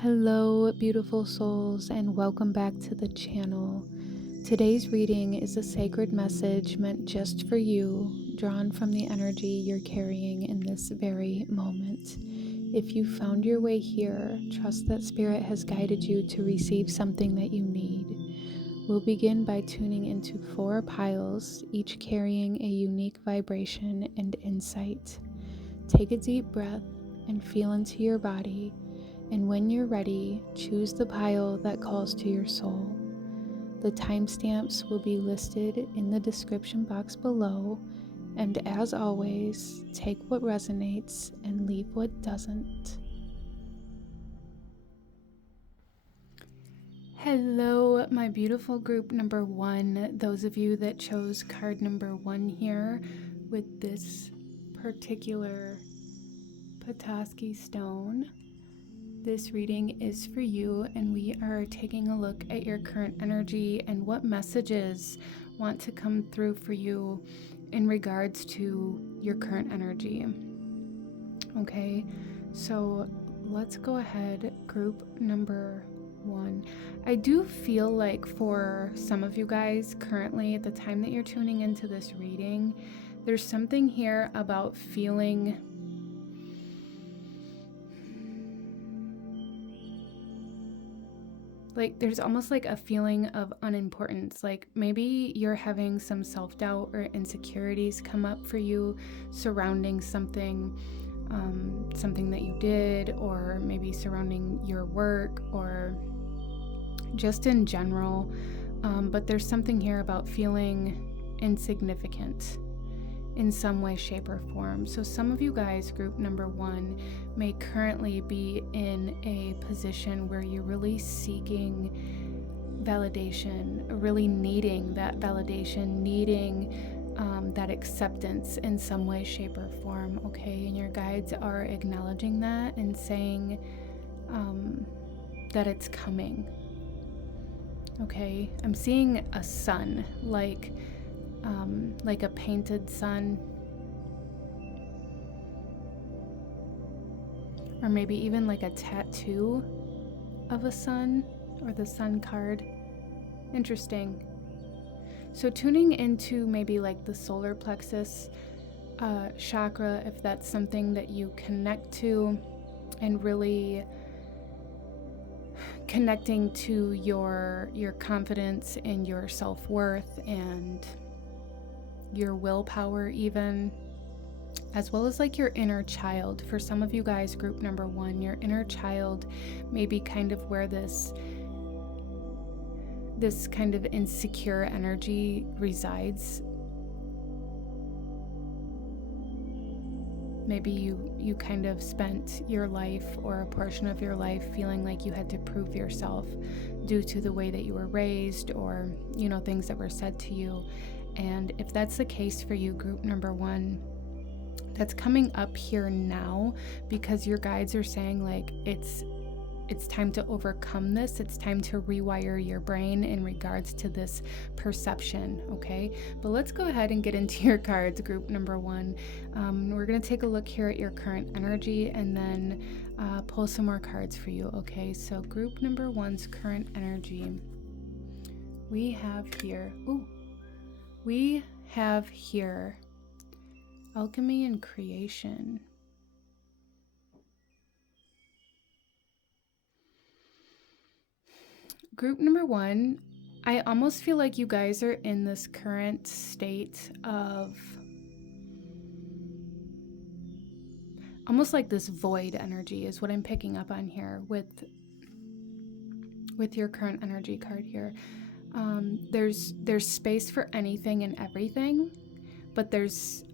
Hello, beautiful souls, and welcome back to the channel. Today's reading is a sacred message meant just for you, drawn from the energy you're carrying in this very moment. If you found your way here, trust that Spirit has guided you to receive something that you need. We'll begin by tuning into 4 piles, each carrying a unique vibration and insight. Take a deep breath and feel into your body. And when you're ready, choose the pile that calls to your soul. The timestamps will be listed in the description box below, and as always, take what resonates and leave what doesn't. Hello, my beautiful group number 1, those of you that chose card number 1 here with this particular Petoskey stone. This reading is for you, and we are taking a look at your current energy and what messages want to come through for you in regards to your current energy. Okay, so let's go ahead, group number 1. I do feel like for some of you guys currently at the time that you're tuning into this reading, there's something here about feeling like there's almost like a feeling of unimportance. Like maybe you're having some self-doubt or insecurities come up for you surrounding something that you did, or maybe surrounding your work, or just in general. But there's something here about feeling insignificant in some way, shape, or form. So some of you guys, group number 1, may currently be in a position where you're really seeking validation, really needing that validation, needing that acceptance in some way, shape, or form, okay? And your guides are acknowledging that and saying that it's coming, okay? I'm seeing a sun, like a painted sun, or maybe even like a tattoo of a sun, or the sun card. Interesting. So tuning into maybe like the solar plexus chakra, if that's something that you connect to, and really connecting to your confidence and your self-worth and your willpower even, as well as like your inner child. For some of you guys, group number 1, your inner child may be kind of where this kind of insecure energy resides. Maybe you kind of spent your life, or a portion of your life, feeling like you had to prove yourself due to the way that you were raised, or things that were said to you. And if that's the case for you, group number 1, that's coming up here now, because your guides are saying like it's time to overcome this. It's time to rewire your brain in regards to this perception, okay? But let's go ahead and get into your cards, group number 1. We're going to take a look here at your current energy, and then pull some more cards for you, okay? So group number 1's current energy. We have here alchemy and creation. Group number 1, I almost feel like you guys are in this current state of almost like this void energy is what I'm picking up on here with your current energy card here. There's space for anything and everything, but there's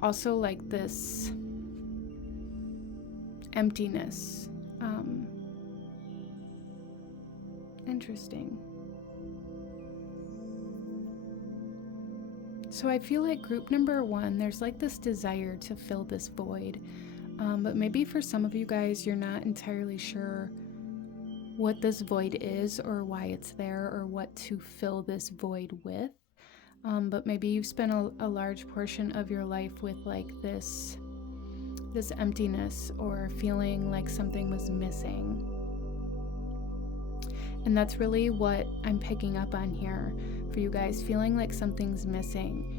also like this emptiness. Interesting. So I feel like group number 1, there's like this desire to fill this void. But maybe for some of you guys, you're not entirely sure what this void is, or why it's there, or what to fill this void with. But maybe you've spent a large portion of your life with like this emptiness, or feeling like something was missing. And that's really what I'm picking up on here for you guys, feeling like something's missing.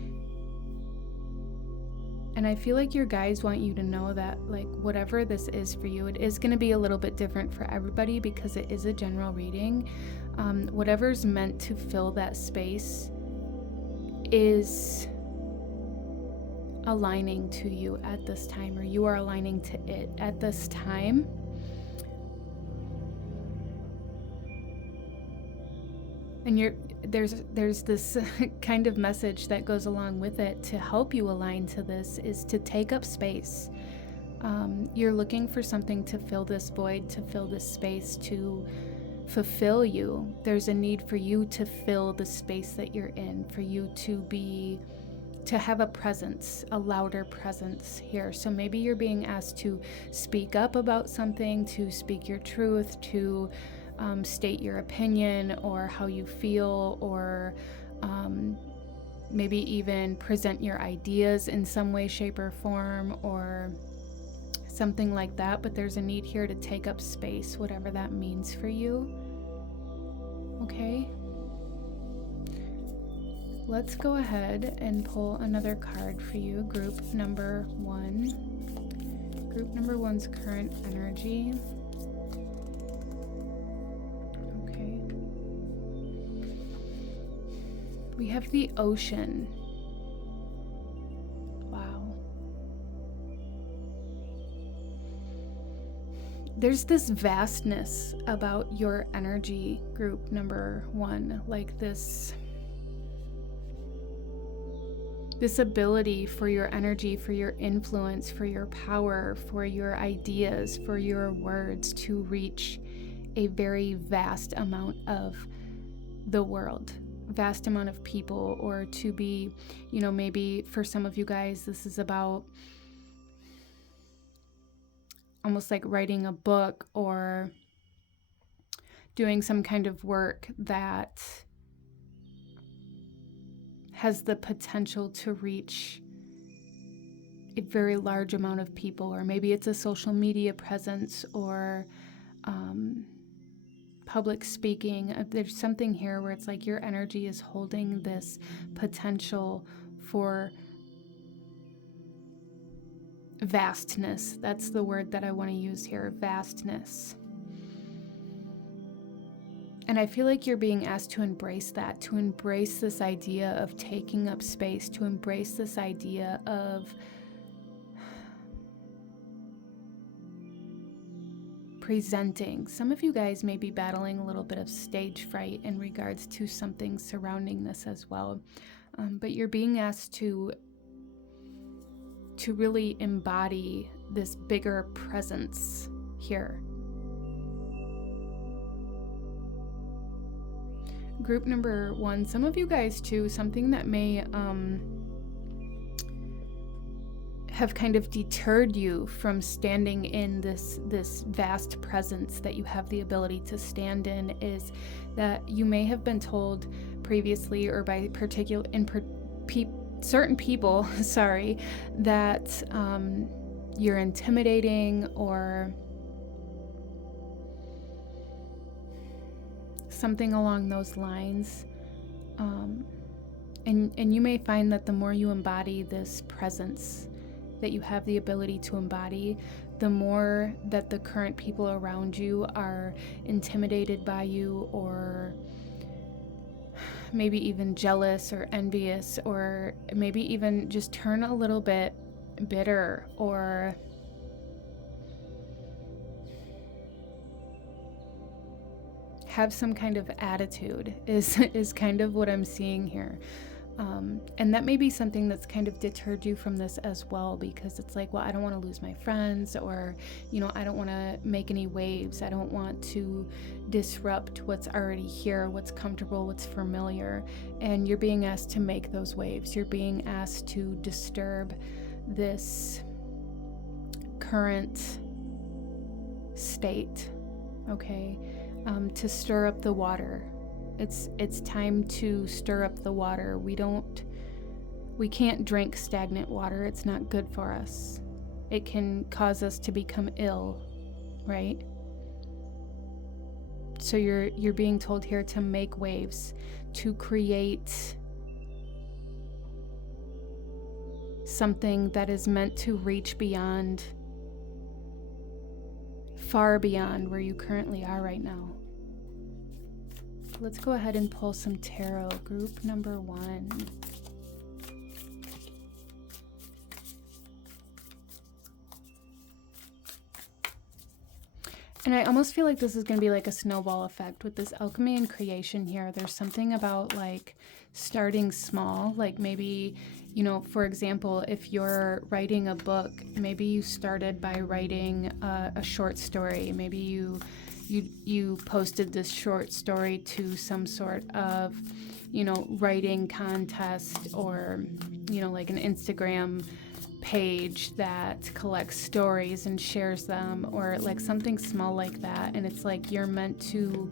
And I feel like your guides want you to know that, like, whatever this is for you, it is going to be a little bit different for everybody because it is a general reading. Whatever's meant to fill that space is aligning to you at this time, or you are aligning to it at this time. And there's this kind of message that goes along with it to help you align to this, is to take up space. You're looking for something to fill this void, to fill this space, to fulfill you. There's a need for you to fill the space that you're in, for you to have a presence, a louder presence here. So maybe you're being asked to speak up about something, to speak your truth, to state your opinion or how you feel, or maybe even present your ideas in some way, shape, or form, or something like that. But there's a need here to take up space, whatever that means for you. Okay? Let's go ahead and pull another card for you, group number 1. Group number 1's current energy. Okay. We have the ocean. Wow. There's this vastness about your energy, group number 1, like this ability for your energy, for your influence, for your power, for your ideas, for your words to reach a very vast amount of the world, vast amount of people, or to be, maybe for some of you guys, this is about almost like writing a book or doing some kind of work that has the potential to reach a very large amount of people, or maybe it's a social media presence, or public speaking. There's something here where it's like your energy is holding this potential for vastness. That's the word that I want to use here, vastness. And I feel like you're being asked to embrace that, to embrace this idea of taking up space, to embrace this idea of presenting. Some of you guys may be battling a little bit of stage fright in regards to something surrounding this as well. But you're being asked to really embody this bigger presence here. Group number 1, some of you guys too, something that may have kind of deterred you from standing in this vast presence that you have the ability to stand in, is that you may have been told previously, or by certain people, sorry, that you're intimidating, or something along those lines. And you may find that the more you embody this presence that you have the ability to embody, the more that the current people around you are intimidated by you, or maybe even jealous or envious, or maybe even just turn a little bit bitter, or have some kind of attitude is kind of what I'm seeing here. And that may be something that's kind of deterred you from this as well, because it's like, well, I don't want to lose my friends, or, I don't want to make any waves. I don't want to disrupt what's already here, what's comfortable, what's familiar. And you're being asked to make those waves. You're being asked to disturb this current state, okay? To stir up the water. It's time to stir up the water. We can't drink stagnant water. It's not good for us. It can cause us to become ill, right? So you're being told here to make waves, to create something that is meant to reach beyond, far beyond where you currently are right now. Let's go ahead and pull some tarot, group number 1. And I almost feel like this is going to be like a snowball effect with this alchemy and creation here. There's something about like starting small, like maybe, you know, for example, if you're writing a book, maybe you started by writing a short story. Maybe you posted this short story to some sort of, you know, writing contest, or, you know, like an Instagram page that collects stories and shares them, or like something small like that. And it's like you're meant to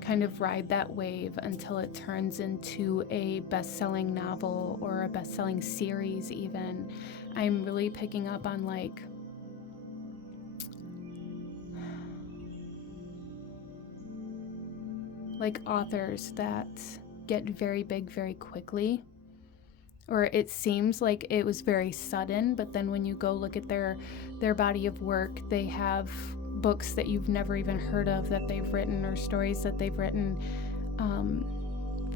kind of ride that wave until it turns into a best-selling novel or a best-selling series even. I'm really picking up on like authors that get very big very quickly, or it seems like it was very sudden, but then when you go look at their body of work, they have books that you've never even heard of that they've written, or stories that they've written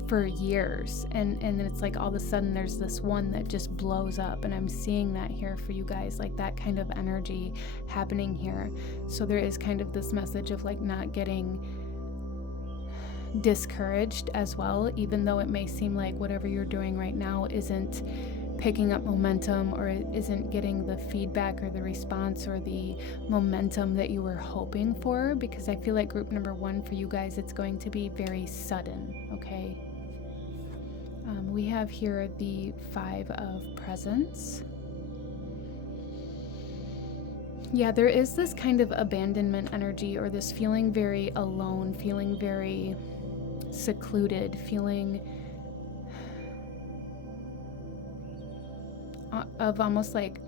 for years, and then it's like all of a sudden there's this one that just blows up. And I'm seeing that here for you guys, like that kind of energy happening here. So there is kind of this message of like not getting discouraged as well, even though it may seem like whatever you're doing right now isn't picking up momentum, or it isn't getting the feedback or the response or the momentum that you were hoping for, because I feel like group number 1 for you guys, it's going to be very sudden. Okay, we have here the 5 of Presents. Yeah, there is this kind of abandonment energy, or this feeling very alone, feeling very secluded, feeling of almost like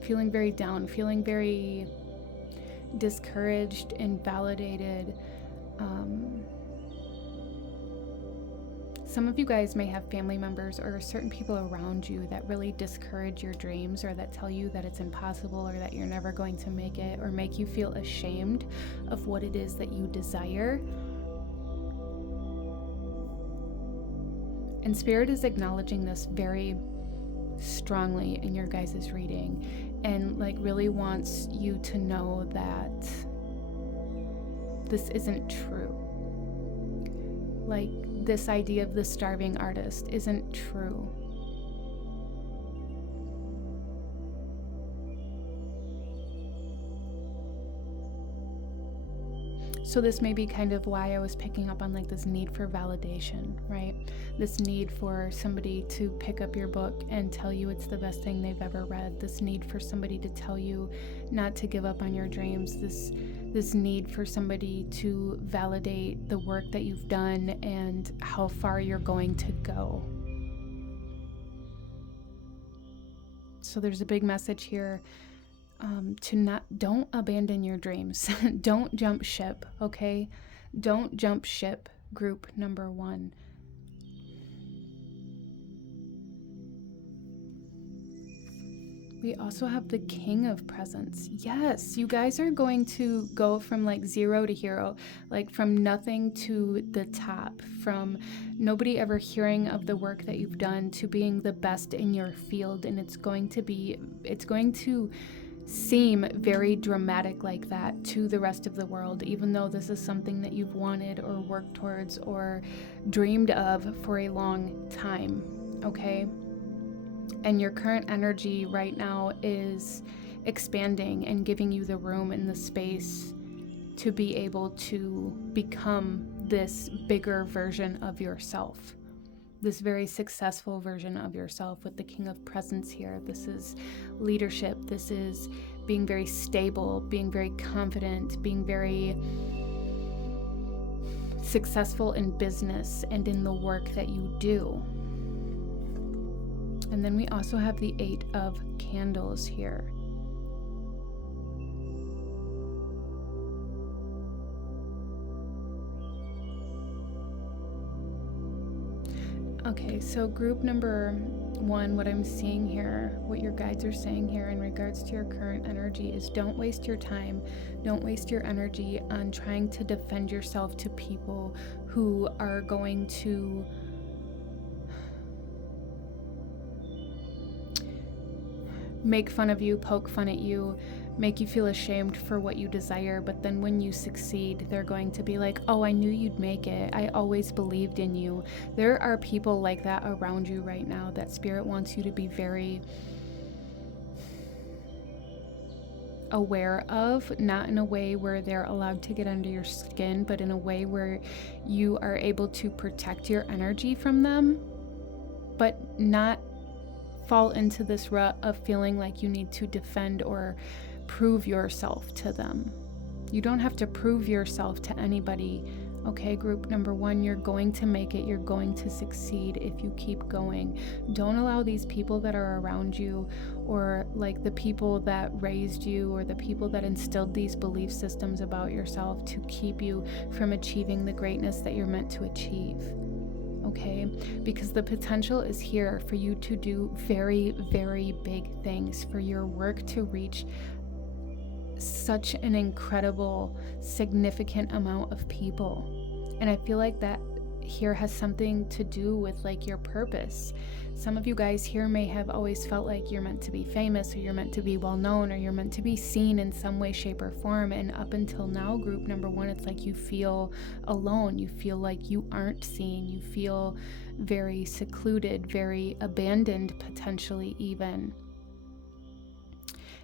feeling very down, feeling very discouraged, invalidated. Some of you guys may have family members or certain people around you that really discourage your dreams, or that tell you that it's impossible, or that you're never going to make it, or make you feel ashamed of what it is that you desire. And Spirit is acknowledging this very strongly in your guys' reading, and like really wants you to know that this isn't true. Like this idea of the starving artist isn't true. So this may be kind of why I was picking up on like this need for validation, right? This need for somebody to pick up your book and tell you it's the best thing they've ever read. This need for somebody to tell you not to give up on your dreams. This need for somebody to validate the work that you've done and how far you're going to go. So there's a big message here. Don't abandon your dreams. Don't jump ship, okay? Don't jump ship, group number 1. We also have the King of Presents. Yes, you guys are going to go from like 0 to hero, like from nothing to the top, from nobody ever hearing of the work that you've done to being the best in your field. And it's going to seem very dramatic like that to the rest of the world, even though this is something that you've wanted or worked towards or dreamed of for a long time, okay? And your current energy right now is expanding and giving you the room and the space to be able to become this bigger version of yourself, this very successful version of yourself with the King of Presents here. This is leadership. This is being very stable, being very confident, being very successful in business and in the work that you do. And then we also have the 8 of Candles here. Okay, so group number 1, what I'm seeing here, what your guides are saying here in regards to your current energy is don't waste your time, don't waste your energy on trying to defend yourself to people who are going to make fun of you, poke fun at you, make you feel ashamed for what you desire, but then when you succeed, they're going to be like, oh, I knew you'd make it. I always believed in you. There are people like that around you right now that Spirit wants you to be very aware of, not in a way where they're allowed to get under your skin, but in a way where you are able to protect your energy from them, but not fall into this rut of feeling like you need to defend or prove yourself to them. You don't have to prove yourself to anybody. Okay, group number 1, you're going to make it. You're going to succeed if you keep going. Don't allow these people that are around you, or like the people that raised you, or the people that instilled these belief systems about yourself, to keep you from achieving the greatness that you're meant to achieve. Okay, because the potential is here for you to do very, very big things, for your work to reach such an incredible, significant amount of people. And I feel like that here has something to do with like your purpose. Some of you guys here may have always felt like you're meant to be famous, or you're meant to be well known, or you're meant to be seen in some way, shape, or form. And up until now, group number 1, it's like you feel alone. You feel like you aren't seen. You feel very secluded, very abandoned, potentially even.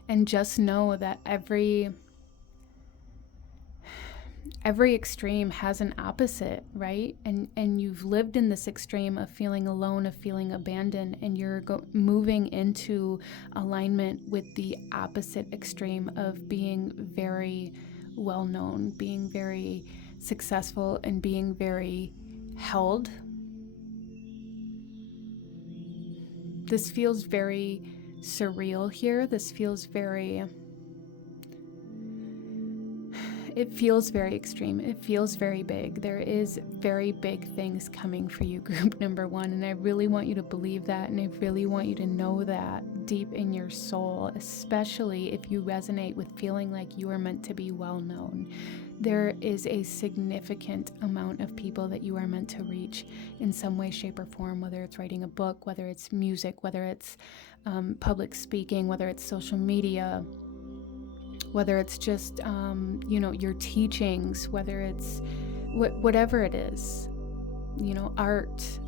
And just know that every extreme has an opposite, right? And you've lived in this extreme of feeling alone, of feeling abandoned, and you're moving into alignment with the opposite extreme of being very well known, being very successful, and being very held. This feels very surreal here. This feels very... it feels very extreme. It feels very big. There is very big things coming for you, group number 1. And I really want you to believe that. And I really want you to know that deep in your soul, especially if you resonate with feeling like you are meant to be well known. There is a significant amount of people that you are meant to reach in some way, shape, or form, whether it's writing a book, whether it's music, whether it's public speaking, whether it's social media, whether it's just, your teachings, whether it's whatever it is, art,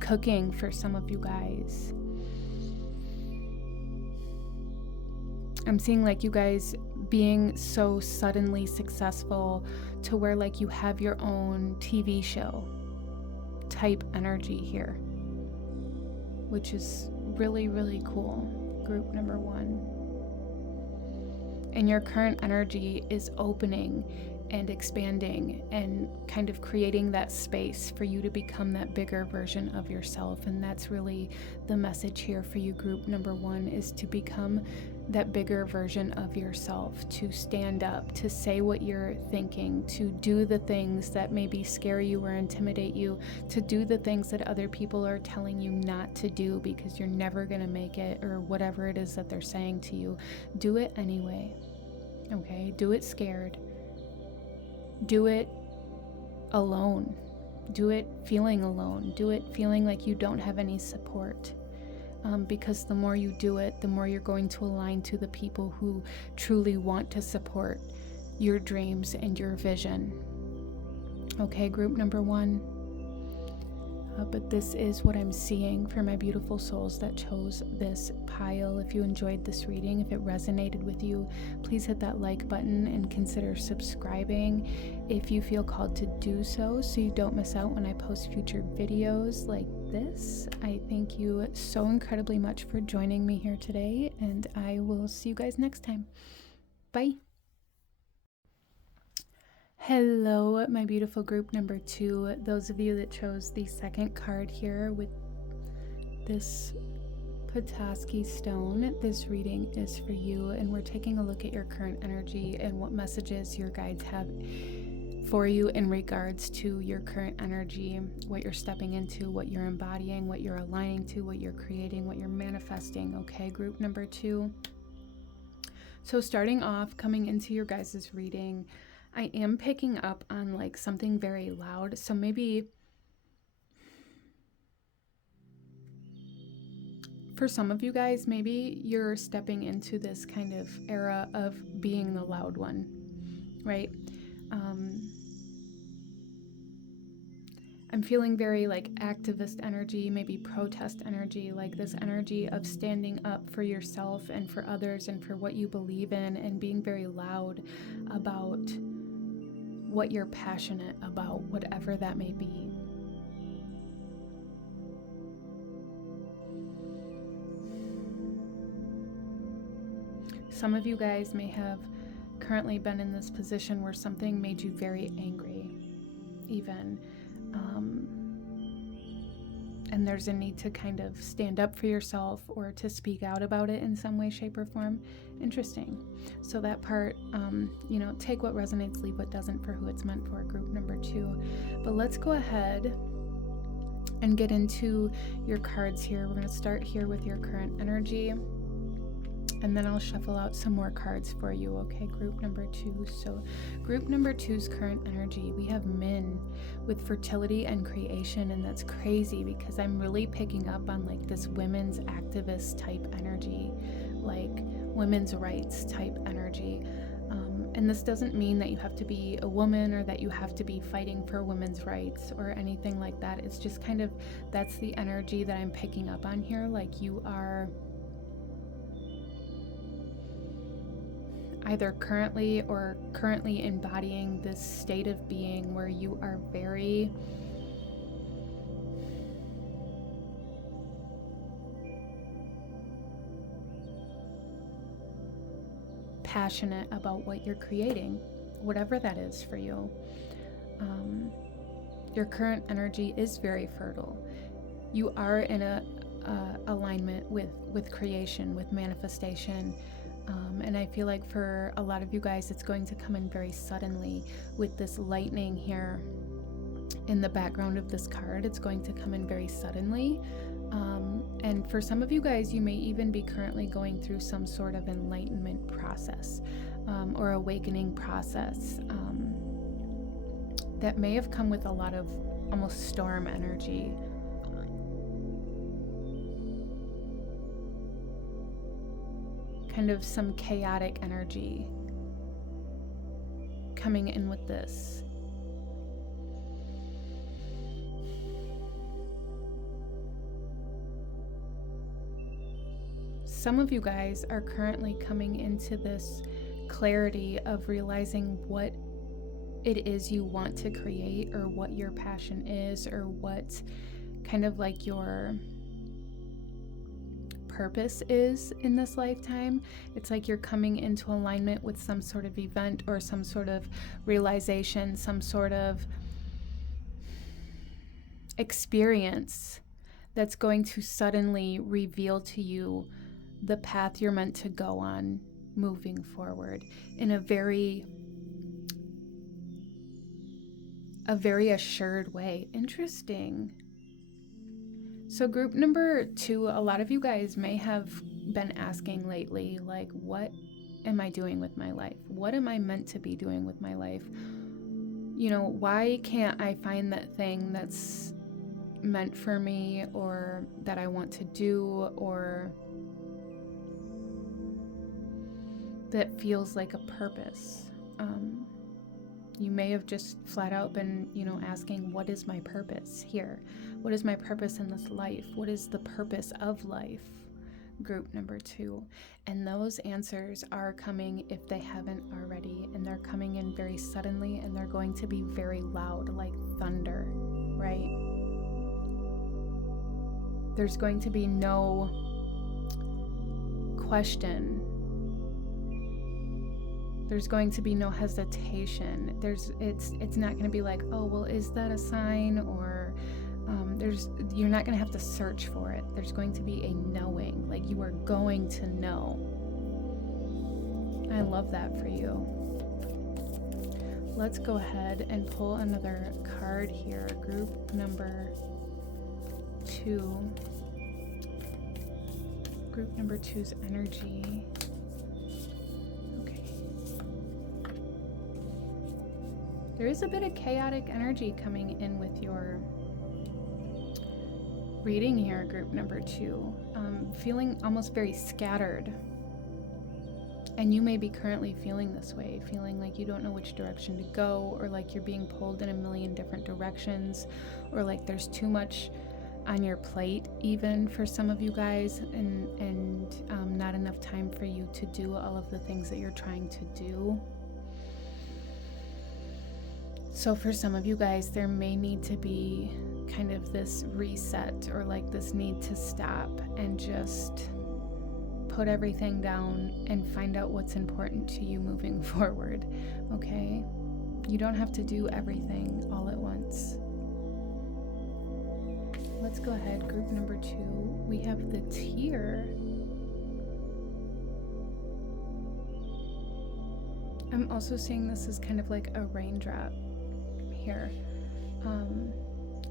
cooking for some of you guys. I'm seeing like you guys being so suddenly successful to where like you have your own TV show type energy here, which is really, really cool, group number 1. And your current energy is opening and expanding and kind of creating that space for you to become that bigger version of yourself. And that's really the message here for you, group number 1, is to become that bigger version of yourself, to stand up, to say what you're thinking, to do the things that maybe scare you or intimidate you, to do the things that other people are telling you not to do because you're never going to make it, or whatever it is that they're saying to you. Do it anyway. Okay? Do it scared. Do it alone. Do it feeling alone. Do it feeling like you don't have any support. Because the more you do it, the more you're going to align to the people who truly want to support your dreams and your vision. Okay, group number 1. But this is what I'm seeing for my beautiful souls that chose this pile. If you enjoyed this reading, if it resonated with you, please hit that like button and consider subscribing if you feel called to do so you don't miss out when I post future videos like this. I thank you so incredibly much for joining me here today, and I will see you guys next time. Bye. Hello, my beautiful group number 2. Those of you that chose the second card here with this Petoskey stone, this reading is for you, and we're taking a look at your current energy and what messages your guides have for you in regards to your current energy, what you're stepping into, what you're embodying, what you're aligning to, what you're creating, what you're manifesting. Okay, group number 2. So starting off, coming into your guys' reading, I am picking up on like something very loud. So maybe for some of you guys, maybe you're stepping into this kind of era of being the loud one, right? I'm feeling very like activist energy, maybe protest energy, like this energy of standing up for yourself and for others and for what you believe in, and being very loud about what you're passionate about, whatever that may be. Some of you guys may have currently been in this position where something made you very angry, even. And there's a need to kind of stand up for yourself or to speak out about it in some way, shape, or form. Interesting. So that part, take what resonates, leave what doesn't for who it's meant for, group number 2. But let's go ahead and get into your cards here. We're going to start here with your current energy, and then I'll shuffle out some more cards for you, okay? Group number 2. So group number 2's current energy, we have Min with fertility and creation, and that's crazy because I'm really picking up on like this women's activist type energy, like women's rights type energy. And this doesn't mean that you have to be a woman or that you have to be fighting for women's rights or anything like that. It's just kind of, that's the energy that I'm picking up on here. Like you are either currently embodying this state of being where you are very passionate about what you're creating, whatever that is for you. Your current energy is very fertile. You are in a alignment with creation, with manifestation. And I feel like for a lot of you guys, it's going to come in very suddenly with this lightning here in the background of this card. It's going to come in very suddenly. And for some of you guys, you may even be currently going through some sort of enlightenment process or awakening process that may have come with a lot of almost storm energy. Kind of some chaotic energy coming in with this. Some of you guys are currently coming into this clarity of realizing what it is you want to create, or what your passion is, or what kind of like your purpose is in this lifetime. It's like you're coming into alignment with some sort of event or some sort of realization, some sort of experience that's going to suddenly reveal to you the path you're meant to go on moving forward in a very assured way. Interesting. So group number 2, a lot of you guys may have been asking lately, like, what am I doing with my life? What am I meant to be doing with my life? You know, why can't I find that thing that's meant for me, or that I want to do, or that feels like a purpose? You may have just flat out been, asking, what is my purpose here? What is my purpose in this life? What is the purpose of life? Group number 2. And those answers are coming if they haven't already, and they're coming in very suddenly, and they're going to be very loud, like thunder, right? There's going to be no question. There's going to be no hesitation. It's not going to be like, oh, well, is that a sign? Or you're not going to have to search for it. There's going to be a knowing, like you are going to know. I love that for you. Let's go ahead and pull another card here. Group number 2. Group number 2's energy. Okay. There is a bit of chaotic energy coming in with your reading here, group number 2. Feeling almost very scattered. And you may be currently feeling this way, feeling like you don't know which direction to go, or like you're being pulled in a million different directions, or like there's too much on your plate even for some of you guys, and not enough time for you to do all of the things that you're trying to do. So for some of you guys, there may need to be kind of this reset, or like this need to stop and just put everything down and find out what's important to you moving forward, okay? You don't have to do everything all at once. Let's go ahead, group number 2. We have the tear. I'm also seeing this as kind of like a raindrop here.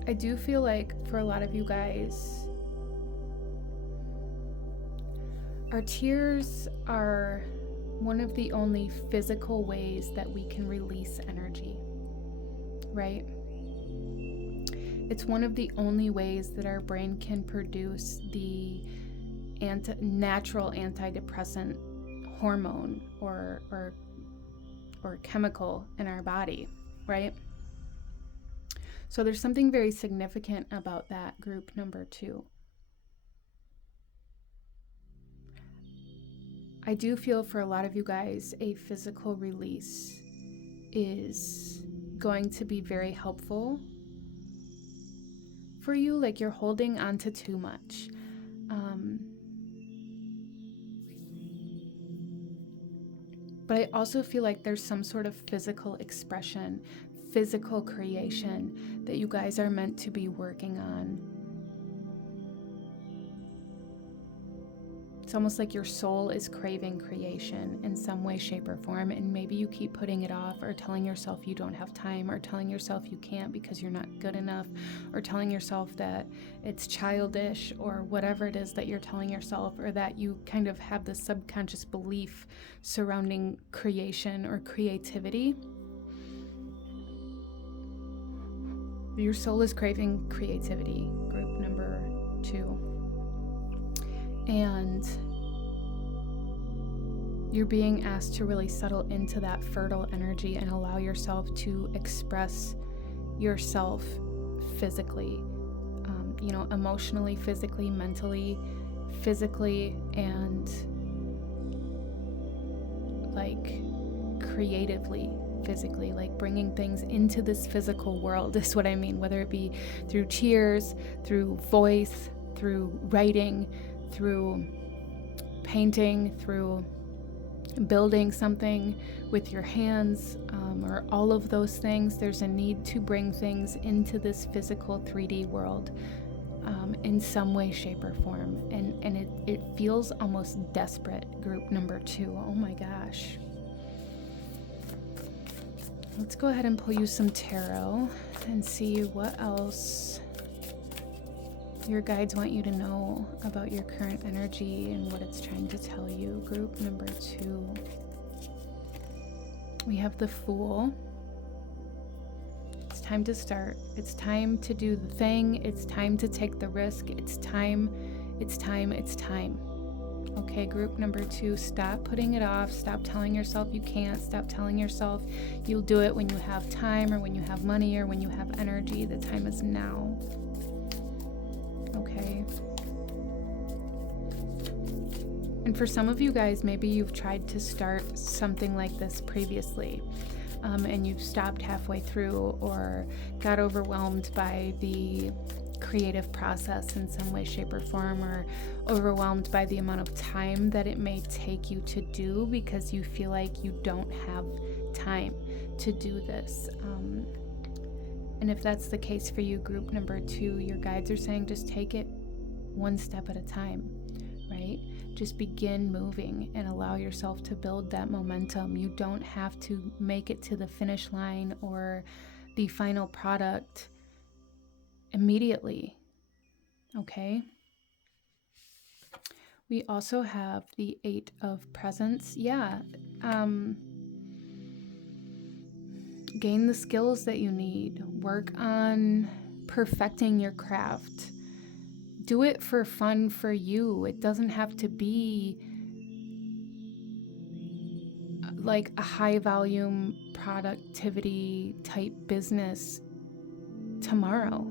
I do feel like for a lot of you guys, our tears are one of the only physical ways that we can release energy, right? It's one of the only ways that our brain can produce the natural antidepressant hormone or chemical in our body, right? So there's something very significant about that, group number 2. I do feel for a lot of you guys, a physical release is going to be very helpful for you, like you're holding on to too much. But I also feel like there's some sort of physical expression, physical creation that you guys are meant to be working on. It's almost like your soul is craving creation in some way, shape, or form, and maybe you keep putting it off, or telling yourself you don't have time, or telling yourself you can't because you're not good enough, or telling yourself that it's childish, or whatever it is that you're telling yourself, or that you kind of have this subconscious belief surrounding creation or creativity. Your soul is craving creativity, group number 2. And you're being asked to really settle into that fertile energy and allow yourself to express yourself physically, emotionally, physically, mentally, physically, and like creatively, physically, like bringing things into this physical world is what I mean, whether it be through tears, through voice, through writing, through painting, through building something with your hands, or all of those things. There's a need to bring things into this physical 3D world in some way, shape, or form. And it feels almost desperate, group number 2. Oh my gosh. Let's go ahead and pull you some tarot and see what else your guides want you to know about your current energy and what it's trying to tell you. Group number 2. We have the Fool. It's time to start. It's time to do the thing. It's time to take the risk. It's time. Okay, group number 2, stop putting it off. Stop telling yourself you can't. Stop telling yourself you'll do it when you have time, or when you have money, or when you have energy. The time is now. Okay. And for some of you guys, maybe you've tried to start something like this previously, and you've stopped halfway through, or got overwhelmed by the creative process in some way, shape, or form, or overwhelmed by the amount of time that it may take you to do, because you feel like you don't have time to do this. And if that's the case for you, group number 2, your guides are saying just take it one step at a time, right? Just begin moving and allow yourself to build that momentum. You don't have to make it to the finish line or the final product immediately, okay? We also have the 8 of Presents. Yeah, gain the skills that you need. Work on perfecting your craft. Do it for fun for you. It doesn't have to be like a high volume productivity type business tomorrow.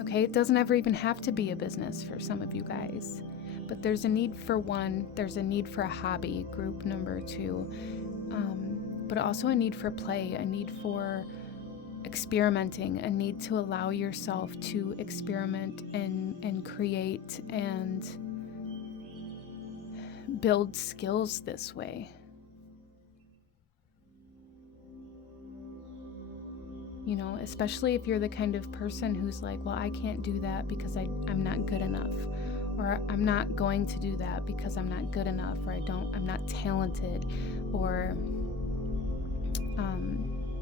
Okay, it doesn't ever even have to be a business for some of you guys. But there's a need for one, there's a need for a hobby, group number 2, but also a need for play, a need for experimenting, a need to allow yourself to experiment and create and build skills this way. You know, especially if you're the kind of person who's like, well, I can't do that because I'm not good enough, or I'm not going to do that because I'm not good enough, or I'm not talented, or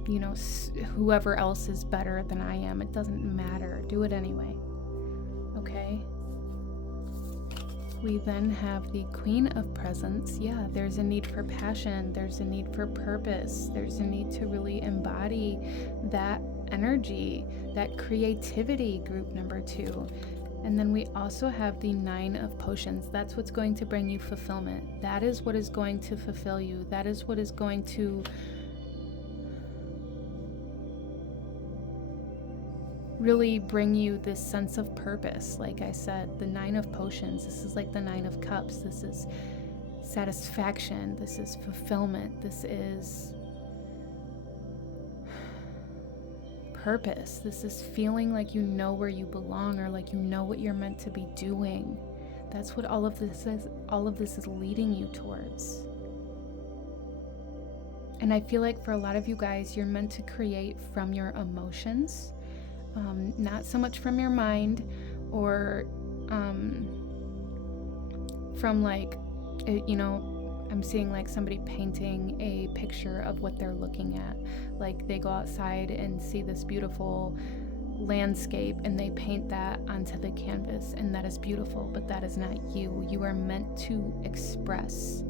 you know, whoever else is better than I am. It doesn't matter. Do it anyway. Okay? We then have the Queen of Presents. Yeah, there's a need for passion. There's a need for purpose. There's a need to really embody that energy, that creativity, group number 2. And then we also have the 9 of Potions. That's what's going to bring you fulfillment. That is what is going to fulfill you. That is what is going to really bring you this sense of purpose. Like I said, the 9 of Potions, this is like the 9 of Cups. This is satisfaction. This is fulfillment. This is purpose. This is feeling like you know where you belong, or like you know what you're meant to be doing. That's what all of this is. All of this is leading you towards. And I feel like for a lot of you guys, you're meant to create from your emotions. Not so much from your mind, or from like, you know, I'm seeing like somebody painting a picture of what they're looking at. Like they go outside and see this beautiful landscape and they paint that onto the canvas, and that is beautiful, but that is not you. You are meant to express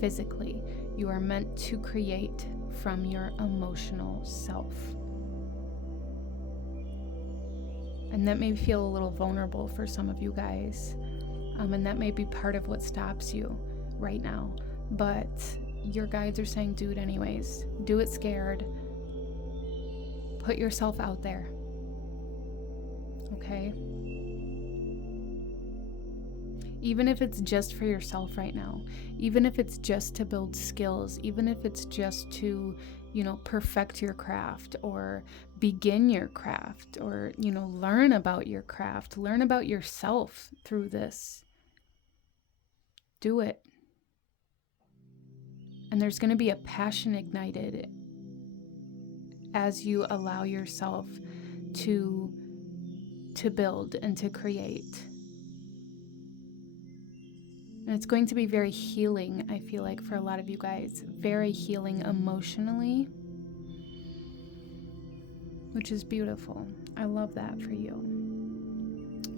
physically. You are meant to create from your emotional self. And that may feel a little vulnerable for some of you guys. And that may be part of what stops you right now. But your guides are saying, do it anyways. Do it scared. Put yourself out there. Okay? Even if it's just for yourself right now. Even if it's just to build skills. Even if it's just to, you know, perfect your craft, or begin your craft, or, you know, learn about your craft, learn about yourself through this. Do it. And there's going to be a passion ignited as you allow yourself to build and to create. And it's going to be very healing, I feel like, for a lot of you guys. Very healing emotionally, which is beautiful. I love that for you.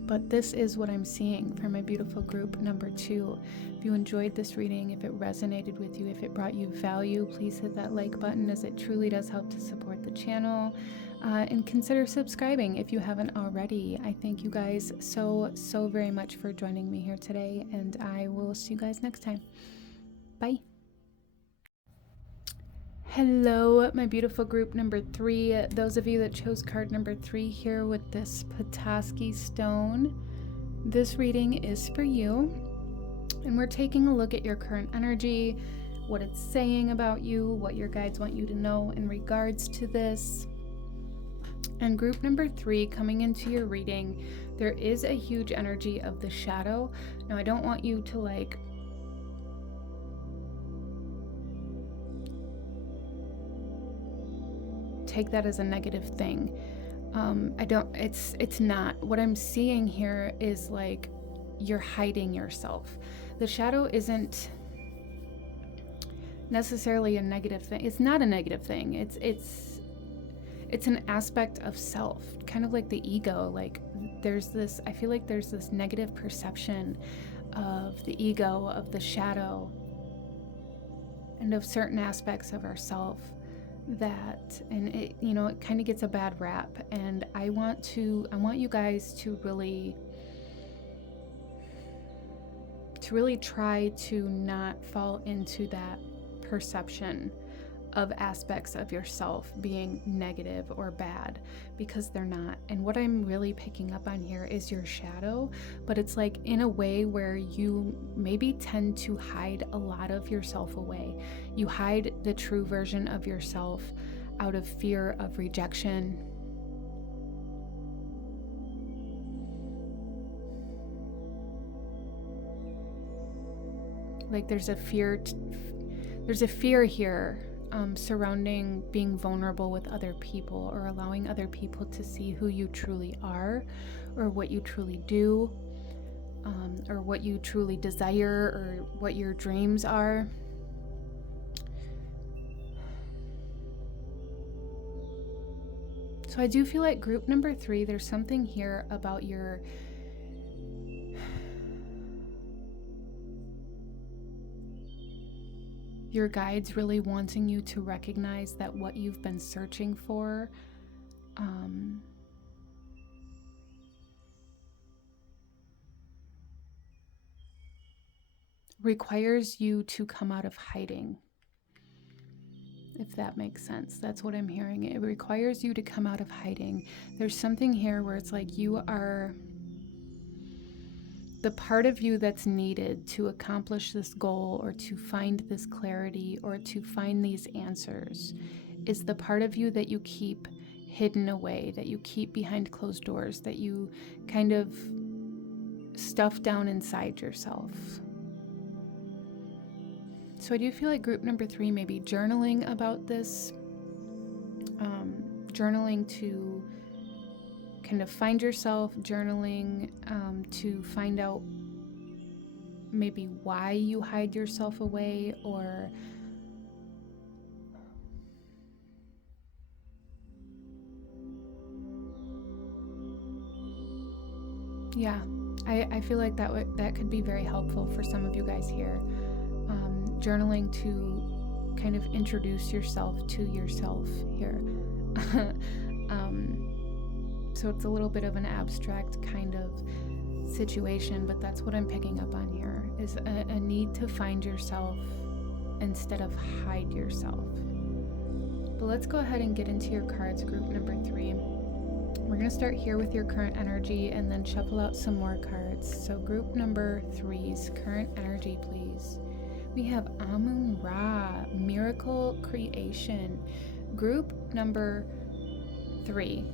But this is what I'm seeing for my beautiful group number 2. If you enjoyed this reading, if it resonated with you, if it brought you value, please hit that like button, as it truly does help to support the channel. And consider subscribing if you haven't already. I thank you guys so very much for joining me here today, and I will see you guys next time. Bye. Hello, my beautiful group number 3. Those of you that chose card number 3 here with this Petoskey stone, this reading is for you. And we're taking a look at your current energy, what it's saying about you, what your guides want you to know in regards to this. And group number 3, coming into your reading, there is a huge energy of the shadow. Now, I don't want you to like take that as a negative thing. It's not. What I'm seeing here is like you're hiding yourself. The shadow isn't necessarily a negative thing. It's not a negative thing. It's an aspect of self, kind of like the ego. Like I feel like there's this negative perception of the ego, of the shadow, and of certain aspects of ourself and it, it kind of gets a bad rap. And I want you guys to really try to not fall into that perception of aspects of yourself being negative or bad, because they're not. And what I'm really picking up on here is your shadow, but it's like in a way where you maybe tend to hide a lot of yourself away. You hide the true version of yourself out of fear of rejection. Like there's a fear here surrounding being vulnerable with other people, or allowing other people to see who you truly are, or what you truly do, or what you truly desire, or what your dreams are. So I do feel like group number 3, there's something here about your guides really wanting you to recognize that what you've been searching for requires you to come out of hiding, if that makes sense. That's what I'm hearing. It requires you to come out of hiding. There's something here where it's like you are the part of you that's needed to accomplish this goal, or to find this clarity, or to find these answers, is the part of you that you keep hidden away, that you keep behind closed doors, that you kind of stuff down inside yourself. So I do feel like group number 3 may be journaling about this, journaling to kind of find yourself, journaling to find out maybe why you hide yourself away, or I feel like that could be very helpful for some of you guys here. Journaling to kind of introduce yourself to yourself here. So it's a little bit of an abstract kind of situation, but that's what I'm picking up on here, is a need to find yourself instead of hide yourself. But let's go ahead and get into your cards, group number 3. We're going to start here with your current energy and then shuffle out some more cards. So group number 3's current energy, please. We have Amun-Ra, miracle creation. Group number 3.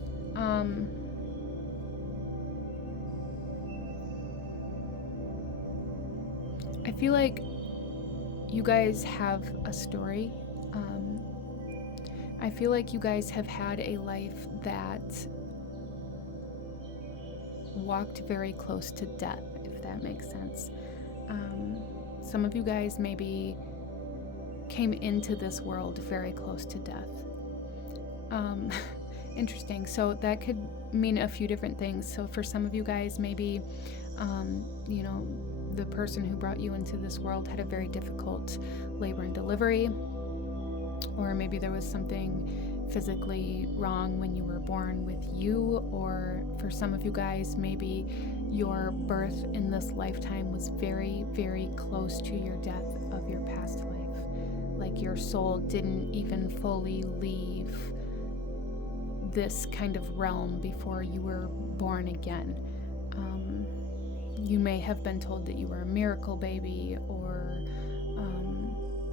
I feel like you guys have a story. I feel like you guys have had a life that walked very close to death, if that makes sense. Some of you guys maybe came into this world very close to death. Interesting. So that could mean a few different things. So for some of you guys, maybe, the person who brought you into this world had a very difficult labor and delivery, or maybe there was something physically wrong when you were born with you, or for some of you guys, maybe your birth in this lifetime was very, very close to your death of your past life. Like your soul didn't even fully leave this kind of realm before you were born again. You may have been told that you were a miracle baby, or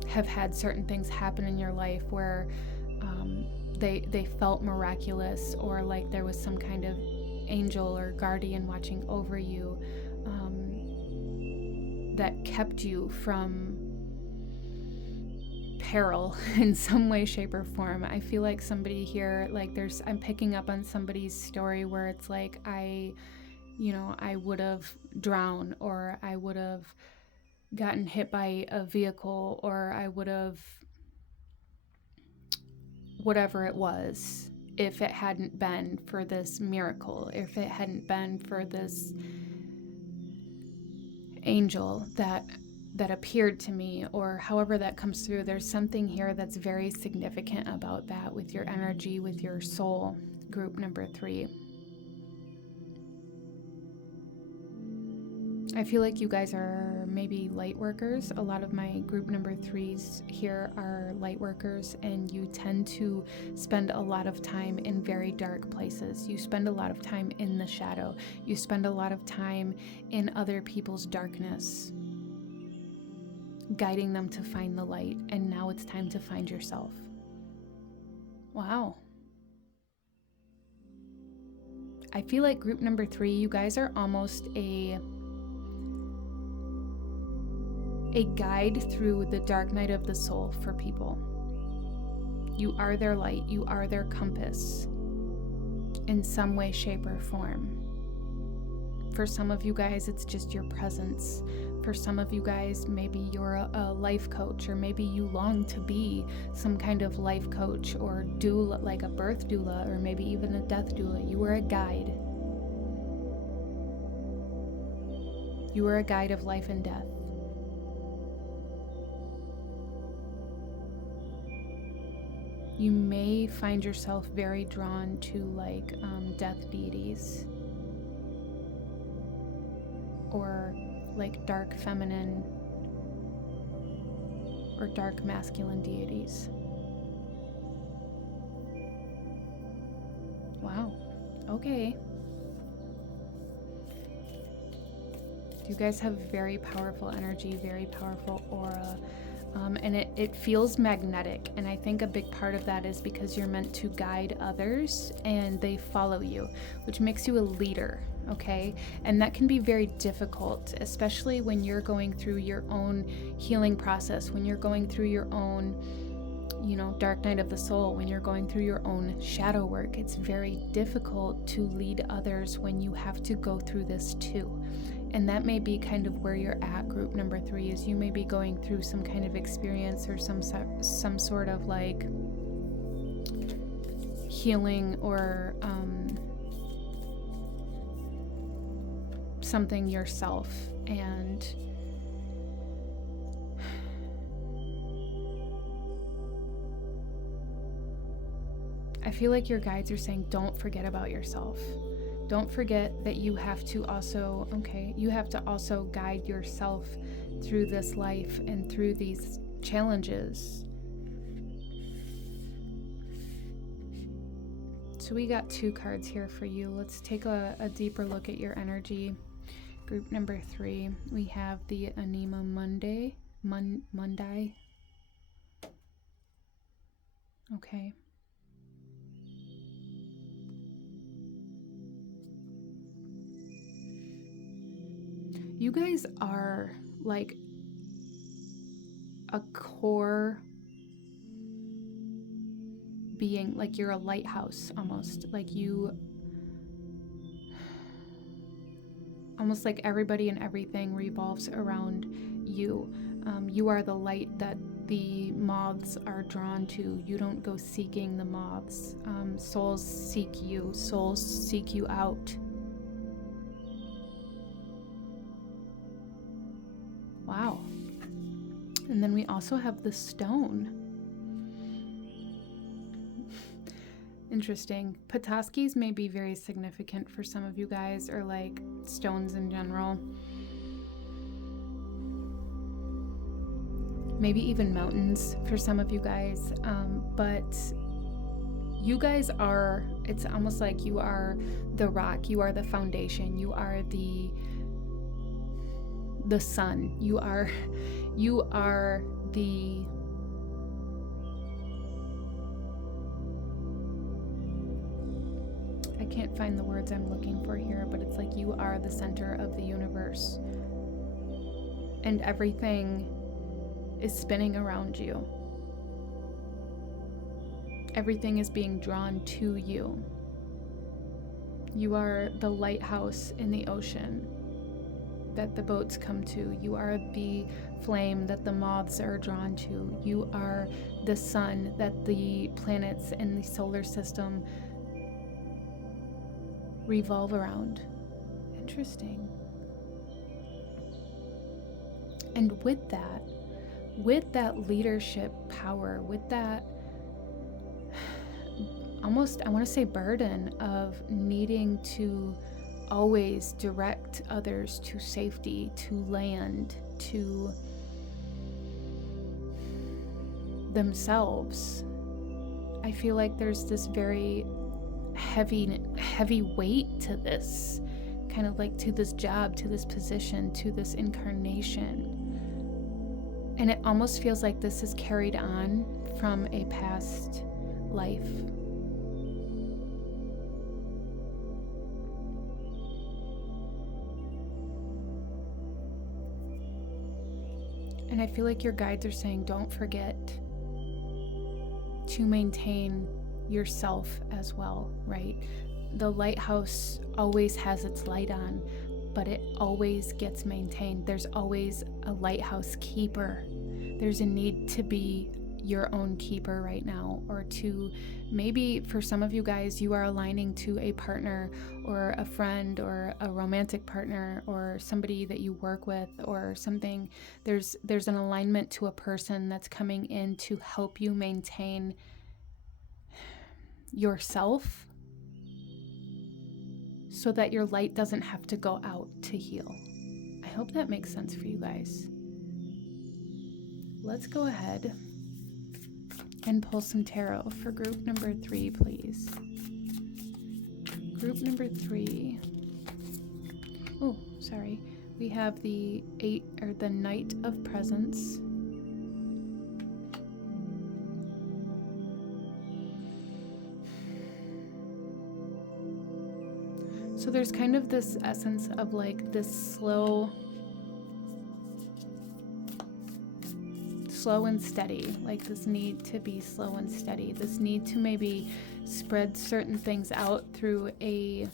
have had certain things happen in your life where they felt miraculous, or like there was some kind of angel or guardian watching over you that kept you from peril in some way, shape, or form. I feel like somebody here, like I'm picking up on somebody's story where it's like, I would have drowned, or I would have gotten hit by a vehicle, or I would have whatever it was, if it hadn't been for this miracle, if it hadn't been for this angel that appeared to me, or however that comes through. There's something here that's very significant about that with your energy, with your soul. Group number 3. I feel like you guys are maybe light workers. A lot of my group number 3s here are light workers, and you tend to spend a lot of time in very dark places. You spend a lot of time in the shadow. You spend a lot of time in other people's darkness, guiding them to find the light. And now it's time to find yourself. Wow. I feel like group number 3, you guys are almost a guide through the dark night of the soul for people. You are their light. You are their compass in some way, shape, or form. For some of you guys, it's just your presence. For some of you guys, maybe you're a life coach, or maybe you long to be some kind of life coach or doula, like a birth doula, or maybe even a death doula. You are a guide. You are a guide of life and death. You may find yourself very drawn to death deities, or like dark feminine or dark masculine deities. Wow. Okay. You guys have very powerful energy, very powerful aura. And it feels magnetic. And I think a big part of that is because you're meant to guide others and they follow you, which makes you a leader, okay? And that can be very difficult, especially when you're going through your own healing process, when you're going through your own, dark night of the soul, when you're going through your own shadow work. It's very difficult to lead others when you have to go through this too. And that may be kind of where you're at, group number 3, is you may be going through some kind of experience or some sort of like healing or something yourself. And I feel like your guides are saying, don't forget about yourself. Don't forget that you have to also, guide yourself through this life and through these challenges. So we got 2 cards here for you. Let's take a deeper look at your energy. Group number 3, we have the Anima Monday. Okay. You guys are like a core being, like you're a lighthouse almost. Almost like everybody and everything revolves around you. You are the light that the moths are drawn to. You don't go seeking the moths. Souls seek you. Souls seek you out. Wow. And then we also have the stone. Interesting. Petoskes may be very significant for some of you guys, or like stones in general. Maybe even mountains for some of you guys. But you guys are, it's almost like you are the rock, you are the foundation, you are the sun, you are the I can't find the words I'm looking for here, but it's like you are the center of the universe, and everything is spinning around you. Everything is being drawn to you. You are the lighthouse in the ocean that the boats come to. You are the flame that the moths are drawn to. You are the sun that the planets in the solar system revolve around. Interesting. And with that leadership power, with that almost, I want to say, burden of needing to always direct others to safety, to land, to themselves, I feel like there's this very heavy weight to this, kind of like to this job, to this position, to this incarnation. And it almost feels like this is carried on from a past life. And I feel like your guides are saying, don't forget to maintain yourself as well, right? The lighthouse always has its light on, but it always gets maintained. There's always a lighthouse keeper. There's a need to be your own keeper right now, or to maybe for some of you guys, you are aligning to a partner or a friend or a romantic partner or somebody that you work with or something. There's an alignment to a person that's coming in to help you maintain yourself so that your light doesn't have to go out to heal. I hope that makes sense for you guys. Let's go ahead and pull some tarot for group number 3, please. Group number 3. Oh, sorry. We have the Knight of Presents. So there's kind of this essence of like this slow and steady, like this need to be slow and steady, this need to maybe spread certain things out through a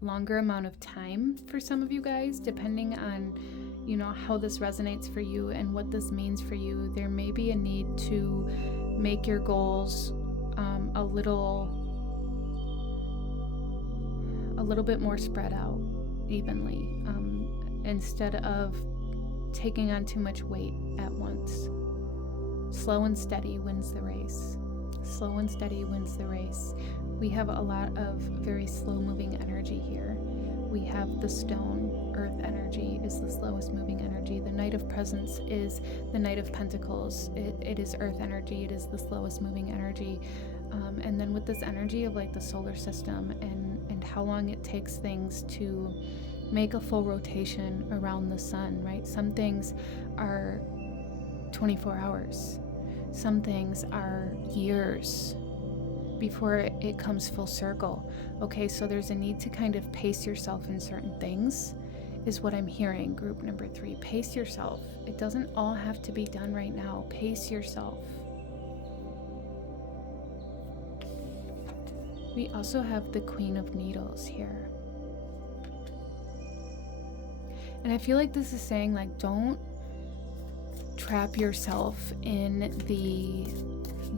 longer amount of time for some of you guys, depending on, you know, how this resonates for you and what this means for you. There may be a need to make your goals a little bit more spread out evenly, instead of taking on too much weight at once. Slow and steady wins the race. Slow and steady wins the race. We have a lot of very slow moving energy here. We have the stone, earth energy is the slowest moving energy. The Knight of Presents is the Knight of Pentacles. It is earth energy. It is the slowest moving energy. And then with this energy of like the solar system and how long it takes things to make a full rotation around the sun, right? Some things are 24 hours. Some things are years before it comes full circle. Okay, so there's a need to kind of pace yourself in certain things, is what I'm hearing, group number 3. Pace yourself. It doesn't all have to be done right now. Pace yourself. We also have the Queen of Needles here. And I feel like this is saying, like, don't trap yourself in the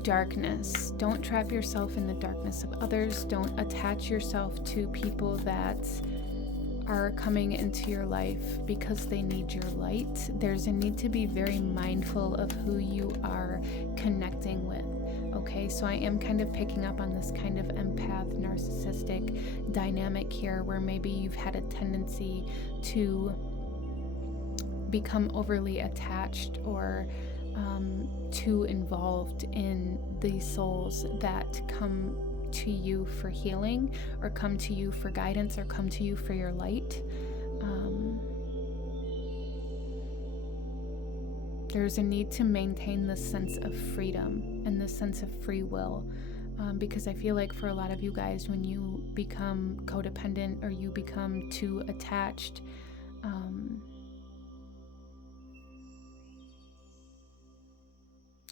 darkness. Don't trap yourself in the darkness of others. Don't attach yourself to people that are coming into your life because they need your light. There's a need to be very mindful of who you are connecting with. Okay, so I am kind of picking up on this kind of empath, narcissistic dynamic here, where maybe you've had a tendency to become overly attached or too involved in the souls that come to you for healing, or come to you for guidance, or come to you for your light. There's a need to maintain this sense of freedom and this sense of free will, because I feel like for a lot of you guys, when you become codependent or you become too attached,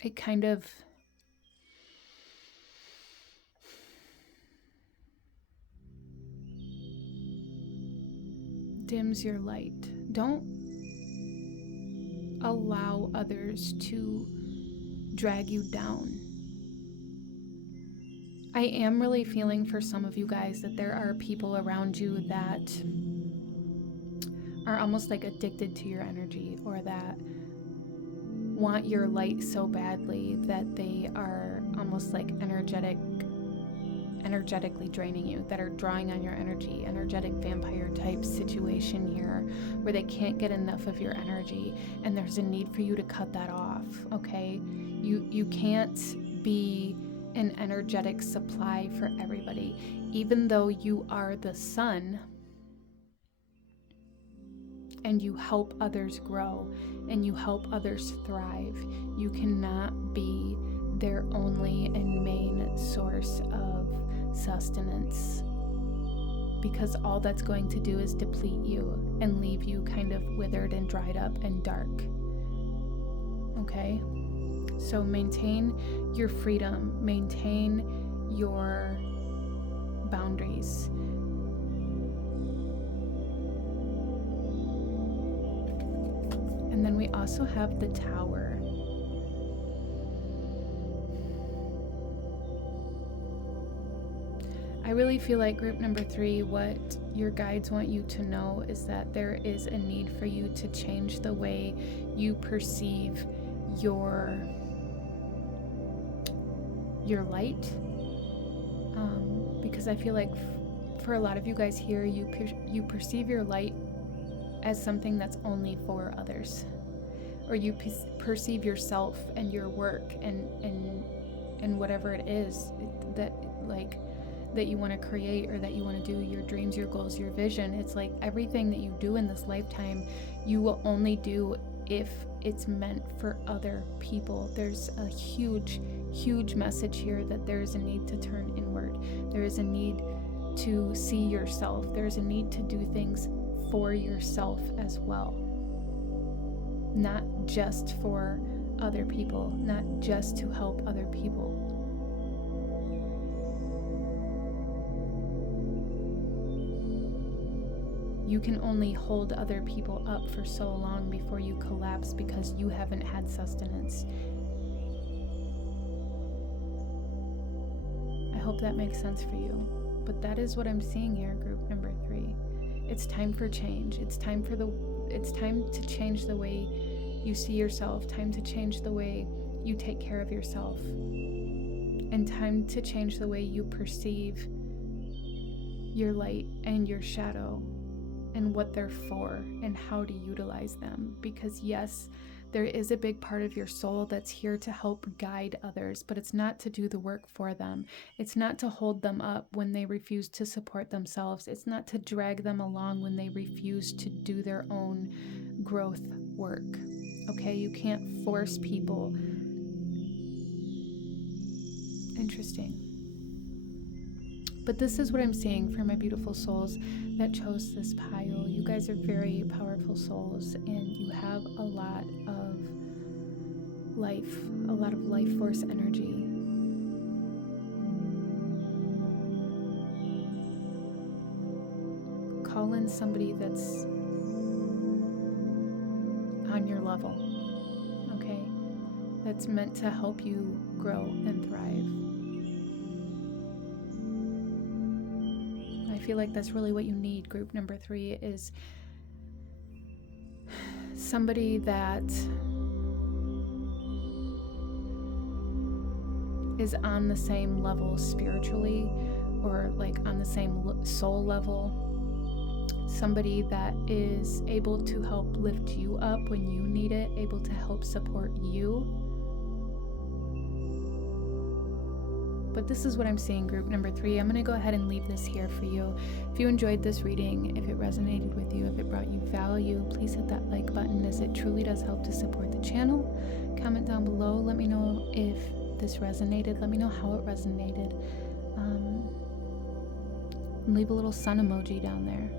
it kind of dims your light. Don't allow others to drag you down. I am really feeling for some of you guys that there are people around you that are almost like addicted to your energy, or that want your light so badly that they are almost like energetically draining you, that are drawing on your energy, energetic vampire type situation here, where they can't get enough of your energy, and there's a need for you to cut that off. Okay, you can't be an energetic supply for everybody. Even though you are the sun and you help others grow and you help others thrive, you cannot be their only and main source of sustenance, because all that's going to do is deplete you and leave you kind of withered and dried up and dark. Okay? So maintain your freedom, maintain your boundaries. And then we also have the Tower. I really feel like group number 3, what your guides want you to know is that there is a need for you to change the way you perceive your light. Because I feel like for a lot of you guys here, you perceive your light as something that's only for others, or you perceive yourself and your work and whatever it is that you want to create, or that you want to do, your dreams, your goals, your vision. It's like everything that you do in this lifetime, you will only do if it's meant for other people. There's a huge message here that there is a need to turn inward. There is a need to see yourself. There's a need to do things for yourself as well, not just for other people, not just to help other people. You can only hold other people up for so long before you collapse, because you haven't had sustenance. I hope that makes sense for you. But that is what I'm seeing here, group number 3. It's time for change. It's time to change the way you see yourself, time to change the way you take care of yourself, and time to change the way you perceive your light and your shadow, and what they're for and how to utilize them. Because yes, there is a big part of your soul that's here to help guide others, but it's not to do the work for them. It's not to hold them up when they refuse to support themselves. It's not to drag them along when they refuse to do their own growth work. Okay, you can't force people. Interesting. But this is what I'm seeing for my beautiful souls that chose this pile. You guys are very powerful souls, and you have a lot of life force energy. Call in somebody that's on your level, okay? That's meant to help you grow and thrive. I feel like that's really what you need, group number 3, is somebody that is on the same level spiritually, or like on the same soul level. Somebody that is able to help lift you up when you need it, able to help support you. But this is what I'm seeing, group number 3. I'm going to go ahead and leave this here for you. If you enjoyed this reading, if it resonated with you, if it brought you value, please hit that like button, as it truly does help to support the channel. Comment down below. Let me know if this resonated. Let me know how it resonated. Leave a little sun emoji down there.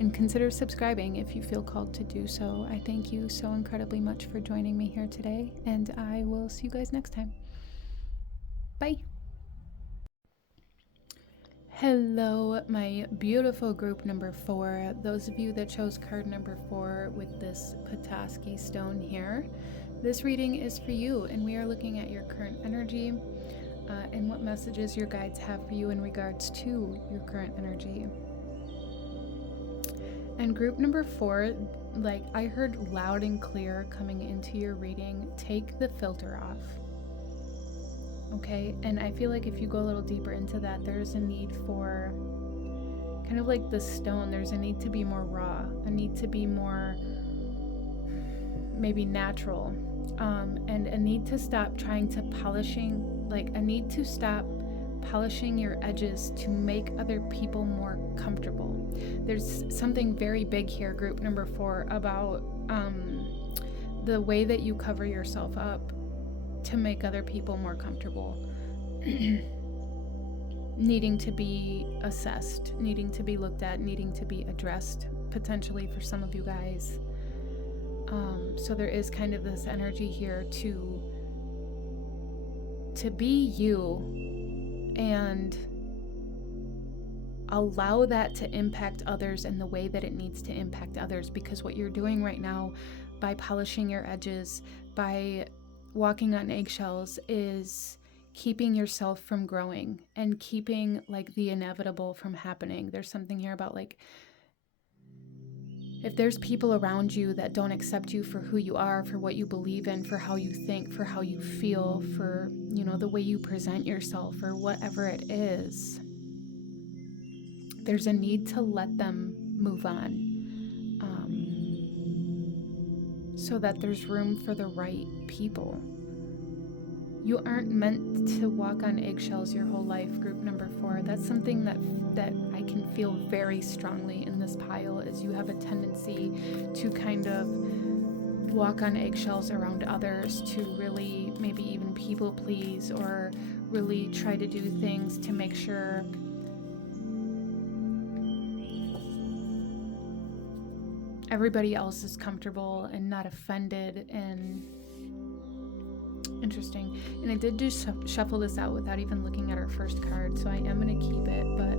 And consider subscribing if you feel called to do so. I thank you so incredibly much for joining me here today, and I will see you guys next time. Bye. Hello, my beautiful group number 4. Those of you that chose card number 4 with this Petoskey stone here, this reading is for you, and we are looking at your current energy and what messages your guides have for you in regards to your current energy. And group number 4, like I heard loud and clear coming into your reading, take the filter off. Okay, and I feel like if you go a little deeper into that, there's a need for, kind of like the stone, there's a need to be more raw, a need to be more maybe natural, and a need to stop trying to stop polishing your edges to make other people more comfortable. There's something very big here, group number 4, about the way that you cover yourself up to make other people more comfortable. Needing to be assessed, needing to be looked at, needing to be addressed, potentially for some of you guys. So there is kind of this energy here to be you and allow that to impact others in the way that it needs to impact others, because what you're doing right now by polishing your edges, by walking on eggshells, is keeping yourself from growing and keeping like the inevitable from happening. There's something here about like, if there's people around you that don't accept you for who you are, for what you believe in, for how you think, for how you feel, for, you know, the way you present yourself or whatever it is, there's a need to let them move on, so that there's room for the right people. You aren't meant to walk on eggshells your whole life, group number 4. That's something that I can feel very strongly in this pile, is you have a tendency to kind of walk on eggshells around others, to really maybe even people please, or really try to do things to make sure everybody else is comfortable and not offended. And interesting. And I did just shuffle this out without even looking at our first card, so I am going to keep it, but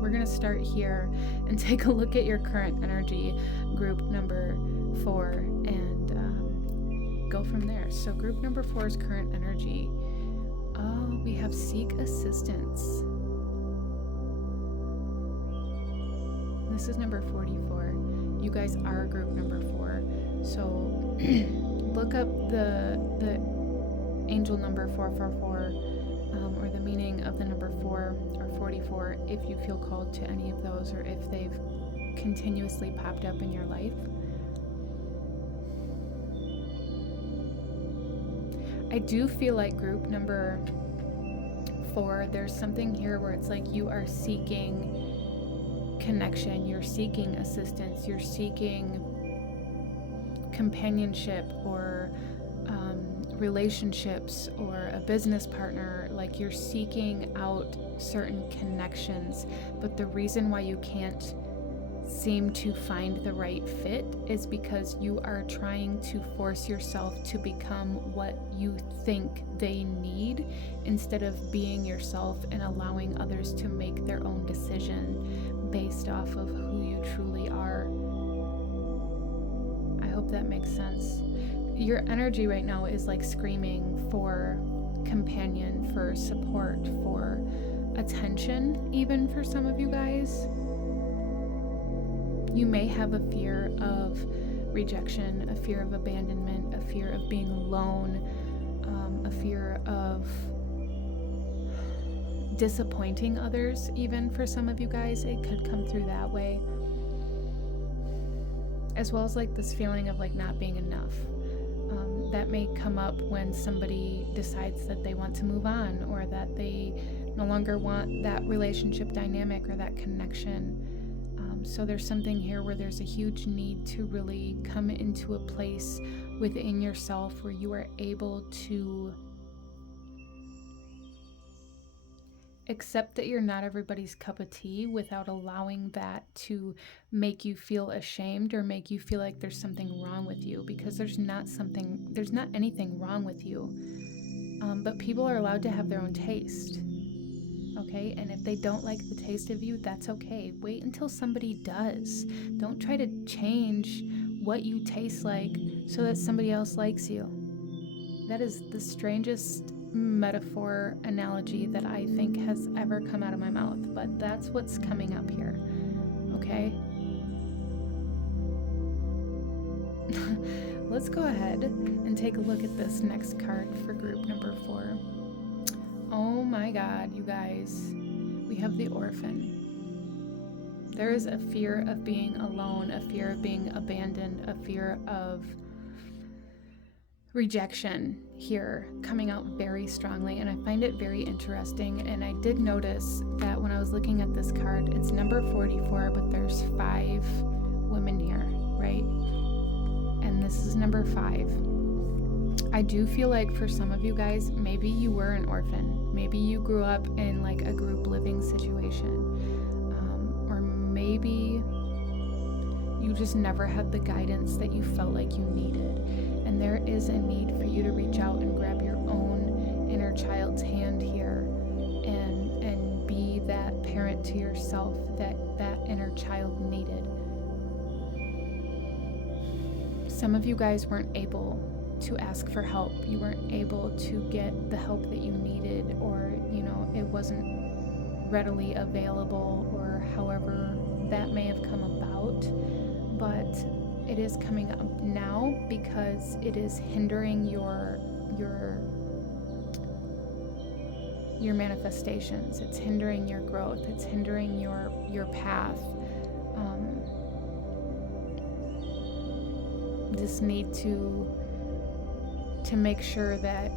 we're going to start here and take a look at your current energy, group number 4, and go from there. So group number 4's current energy. Oh, we have seek assistance. This is number 44. You guys are group number 4. So look up the angel number 444, or the meaning of the number 4 or 44, if you feel called to any of those, or if they've continuously popped up in your life. I do feel like group number 4, there's something here where it's like you are seeking connection, you're seeking assistance, you're seeking companionship, or relationships, or a business partner. Like you're seeking out certain connections, but the reason why you can't seem to find the right fit is because you are trying to force yourself to become what you think they need, instead of being yourself and allowing others to make their own decision based off of who you truly are. I hope that makes sense. Your energy right now is like screaming for companion, for support, for attention, even for some of you guys. You may have a fear of rejection, a fear of abandonment, a fear of being alone, a fear of disappointing others. Even for some of you guys, it could come through that way, as well as like this feeling of like not being enough. That may come up when somebody decides that they want to move on, or that they no longer want that relationship dynamic or that connection. So there's something here where there's a huge need to really come into a place within yourself where you are able to accept that you're not everybody's cup of tea, without allowing that to make you feel ashamed or make you feel like there's something wrong with you, because there's not anything wrong with you. But people are allowed to have their own taste. Okay, and if they don't like the taste of you, that's okay. Wait until somebody does. Don't try to change what you taste like so that somebody else likes you. That is the strangest metaphor analogy that I think has ever come out of my mouth, but that's what's coming up here. Okay? Let's go ahead and take a look at this next card for group number 4. Oh my God, you guys. We have the orphan. There is a fear of being alone, a fear of being abandoned, a fear of rejection here coming out very strongly, and I find it very interesting. And I did notice that when I was looking at this card, it's number 44, but there's 5 women here, right? And this is number 5. I do feel like for some of you guys, maybe you were an orphan. Maybe you grew up in like a group living situation. Or maybe you just never had the guidance that you felt like you needed. And there is a need for you to reach out and grab your own inner child's hand here and be that parent to yourself that that inner child needed. Some of you guys weren't able to ask for help. You weren't able to get the help that you needed, or, it wasn't readily available, or however that may have come about. But it is coming up now because it is hindering your manifestations. It's hindering your growth. It's hindering your path. This need to make sure that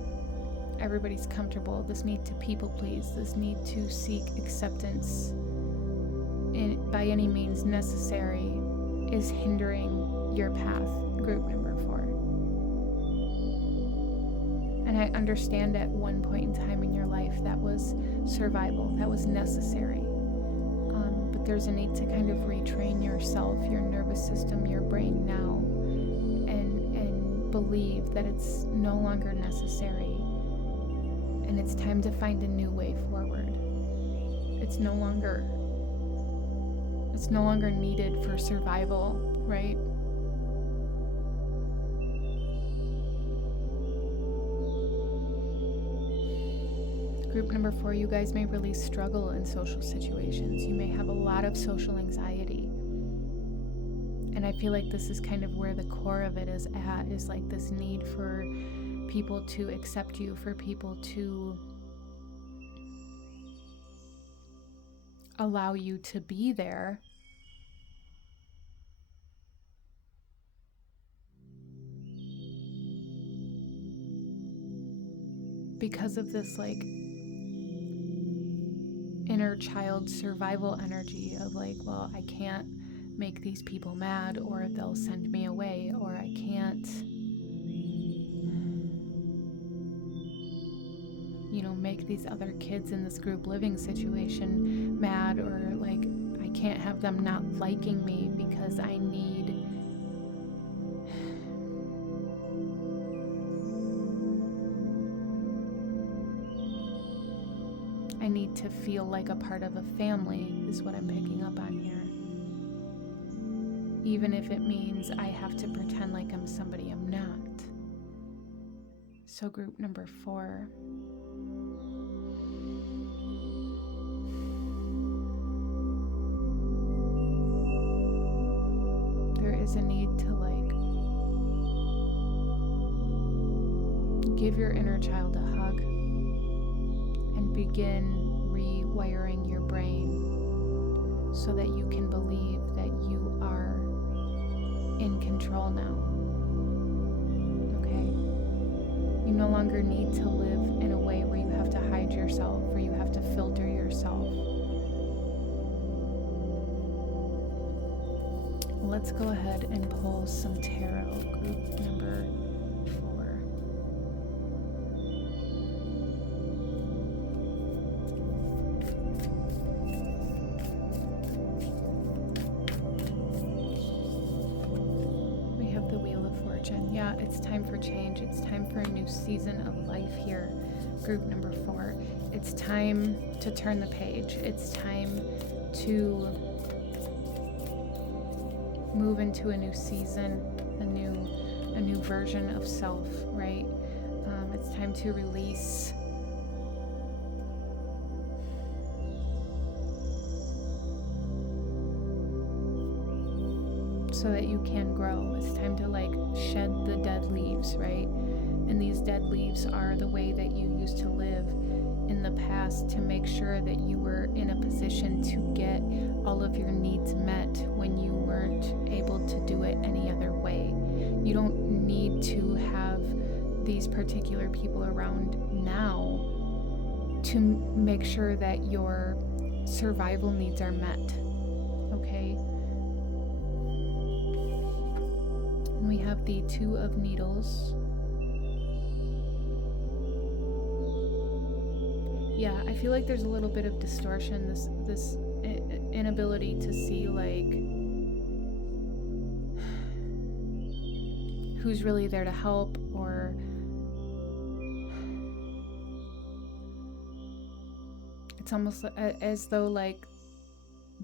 everybody's comfortable, this need to people please, this need to seek acceptance by any means necessary is hindering your path, group number 4. And I understand at one point in time in your life that was survival, that was necessary. But there's a need to kind of retrain yourself, your nervous system, your brain now, and believe that it's no longer necessary. And it's time to find a new way forward. It's no longer needed for survival, right? Group number 4, you guys may really struggle in social situations. You may have a lot of social anxiety. And I feel like this is kind of where the core of it is at, is like this need for people to accept you, for people to allow you to be there. Because of this like inner child survival energy of like, well, I can't make these people mad or they'll send me away, or I can't, make these other kids in this group living situation mad, or like I can't have them not liking me because I need to feel like a part of a family, is what I'm picking up on here. Even if it means I have to pretend like I'm somebody I'm not. So group number 4. There is a need to give your inner child a hug and begin rewiring your brain so that you can believe that you are in control now. Okay? You no longer need to live in a way where you have to hide yourself, where you have to filter yourself. Let's go ahead and pull some tarot, group number 4. We have the Wheel of Fortune. Yeah, it's time for change. It's time for a new season of life here. Group number 4, it's time to turn the page. It's time to move into a new season, a new version of self, right? It's time to release so that you can grow. It's time to like shed the dead leaves, right? And these dead leaves are the way that you used to live in the past to make sure that you were in a position to get all of your needs met when you weren't able to do it any other way. You don't need to have these particular people around now to make sure that your survival needs are met, okay? And we have the 2 of Needles. Yeah, I feel like there's a little bit of distortion, this inability to see like who's really there to help, or it's almost as though like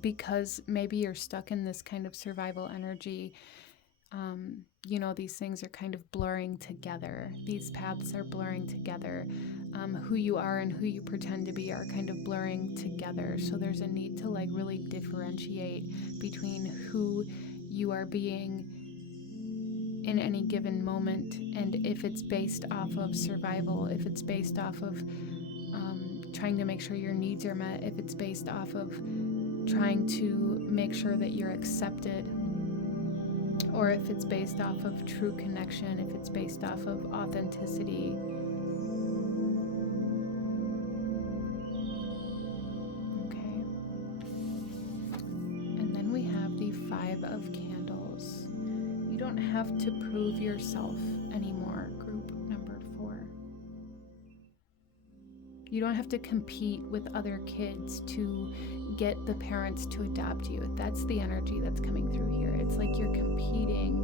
because maybe you're stuck in this kind of survival energy, you know, these things are kind of blurring together. These paths are blurring together. Who you are and who you pretend to be are kind of blurring together. So there's a need to like really differentiate between who you are being in any given moment, and if it's based off of survival, if it's based off of trying to make sure your needs are met, if it's based off of trying to make sure that you're accepted, or if it's based off of true connection, if it's based off of authenticity. Okay. And then we have the 5 of Candles. You don't have to prove yourself anymore, group number 4. You don't have to compete with other kids to get the parents to adopt you. That's the energy that's coming through here. It's like you're competing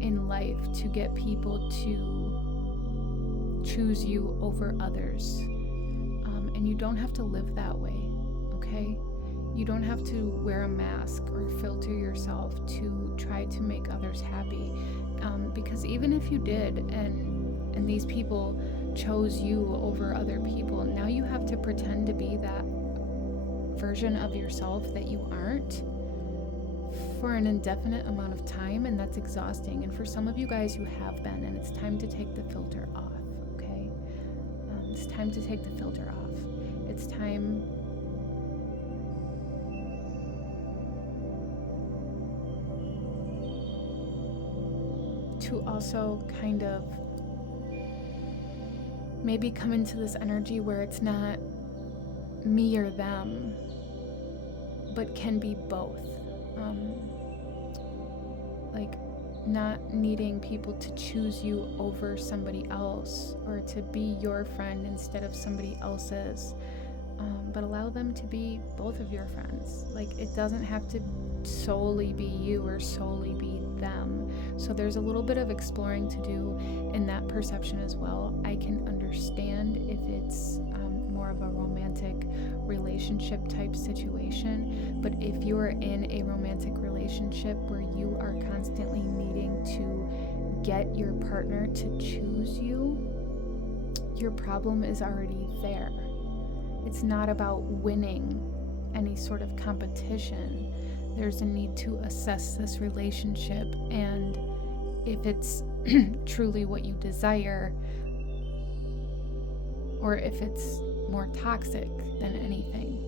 in life to get people to choose you over others. And you don't have to live that way, okay? You don't have to wear a mask or filter yourself to try to make others happy. Because even if you did, and these people chose you over other people, now you have to pretend to be that version of yourself that you aren't for an indefinite amount of time, and that's exhausting. And for some of you guys, you have been, and it's time to take the filter off, okay? It's time to take the filter off. It's time to also kind of maybe come into this energy where it's not me or them, but can be both. Like not needing people to choose you over somebody else, or to be your friend instead of somebody else's, but allow them to be both of your friends. Like it doesn't have to solely be you or solely be them. So there's a little bit of exploring to do in that perception as well. I can understand if it's more of a romantic relationship type situation, but if you are in a romantic relationship where you are constantly needing to get your partner to choose you, your problem is already there. It's not about winning any sort of competition. There's a need to assess this relationship, and if it's truly what you desire, or if it's more toxic than anything,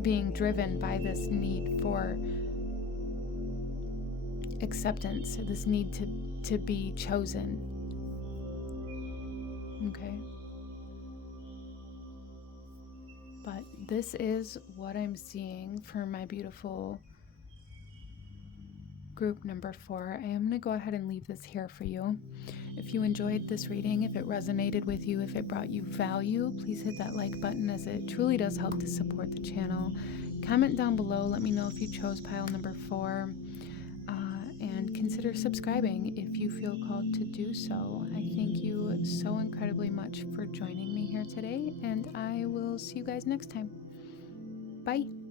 being driven by this need for acceptance, or this need to be chosen. Okay? But this is what I'm seeing for my beautiful group number 4. I am going to go ahead and leave this here for you. If you enjoyed this reading, if it resonated with you, if it brought you value, please hit that like button, as it truly does help to support the channel. Comment down below, let me know if you chose pile number 4, and consider consider subscribing if you feel called to do so. I thank you so incredibly much for joining me here today, and I will see you guys next time. Bye.